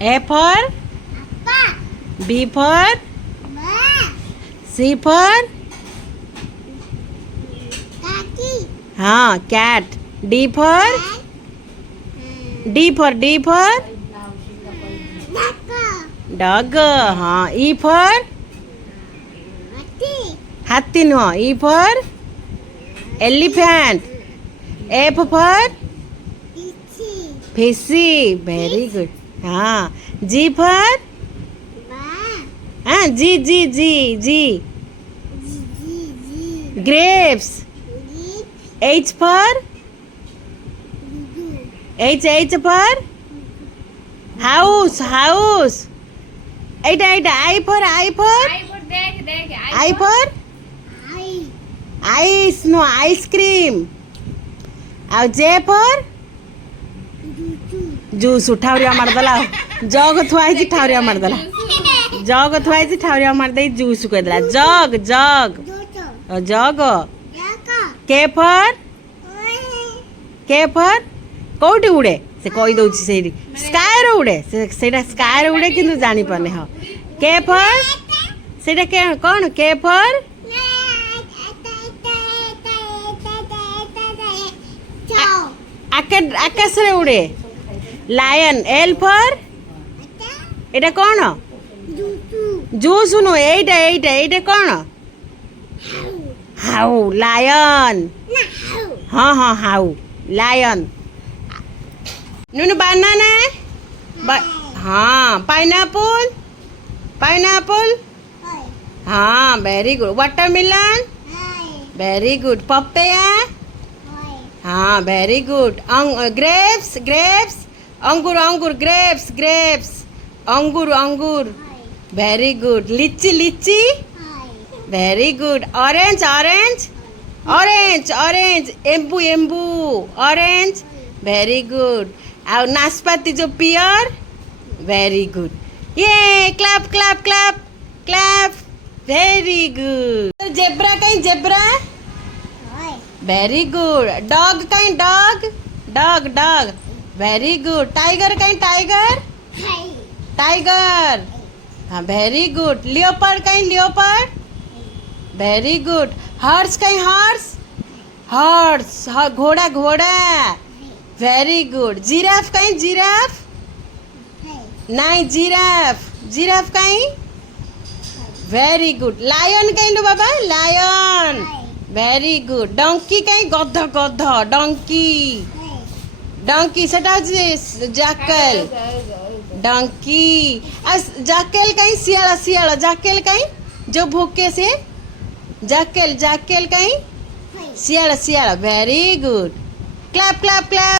A for B for C for हाँ cat. D for dog. हाँ E for हाथी नुह. E for elephant. F for fishy. Very good. हाँ G for हाँ G grapes. H for H for house. এইটা I for ice no ice cream. ଆଉ J for juice. ଠାଉରିଆ ମାରିଦେଲା. ଜଗ ଥୁଆ ହେଇଛି ଠାଉରିଆ ମାରିଦେଲା. ଜଗ ଥୁଆ ହେଇଛି ଠାଉରିଆ ମାରିଦେଇ ଜୁସ୍ କହିଦେଲା. ଜଗ K for କୋଉଠି ଉଡ଼େ ସେ କହିଦଉଛି ସେଇଠି. ସ୍କାଏରେ ଉଡ଼େ. ସେଇଟା ସ୍କାଏରେ ଉଡ଼େ କିନ୍ତୁ ଜାଣିପାରୁନି. ହଁ K for ସେଇଟା କ'ଣ K for ଆକାଶରେ ଉଡ଼େ. ଲାୟନ. L for ଏଇଟା କ'ଣ ଜୁସ୍ ନୁହଁ. ଏଇଟା କ'ଣ ହାଉ. ଲାୟନ. ହଁ ହାଉ ଲାୟନ. ବାନାନା. हाँ पाइनएप्पल हाँ very good. Watermelon very good. Papaya हाँ वेरी गुड. ग्रेप्स अंगूर ग्रेप्स अंगूर वेरी गुड. लीची very good. Orange Anbu orange very good. और नाशपाती जो पियर वेरी गुड. ये क्लैप वेरी गुड. जेब्रा कहीं जेब्रा वेरी गुड. डॉग कहीं डॉग वेरी गुड. टाइगर कहीं टाइगर हाँ वेरी गुड. लियोपर्ड कहीं लियोपर्ड वेरी गुड. हॉर्स कहीं हॉर्स घोड़ा वेरी गुड. जिराफ कहीं जिराफ नहीं जिराफ कहीं वेरी गुड. लायन कहीं लो बाबा लायन वेरी गुड. डंकी कहीं गध डंकी सेटा जाकल डंकी. जाकेल कहीं सियाला जाकेल कहीं जो भूखे से जाकेल कहीं सियाला वेरी गुड. क्लैप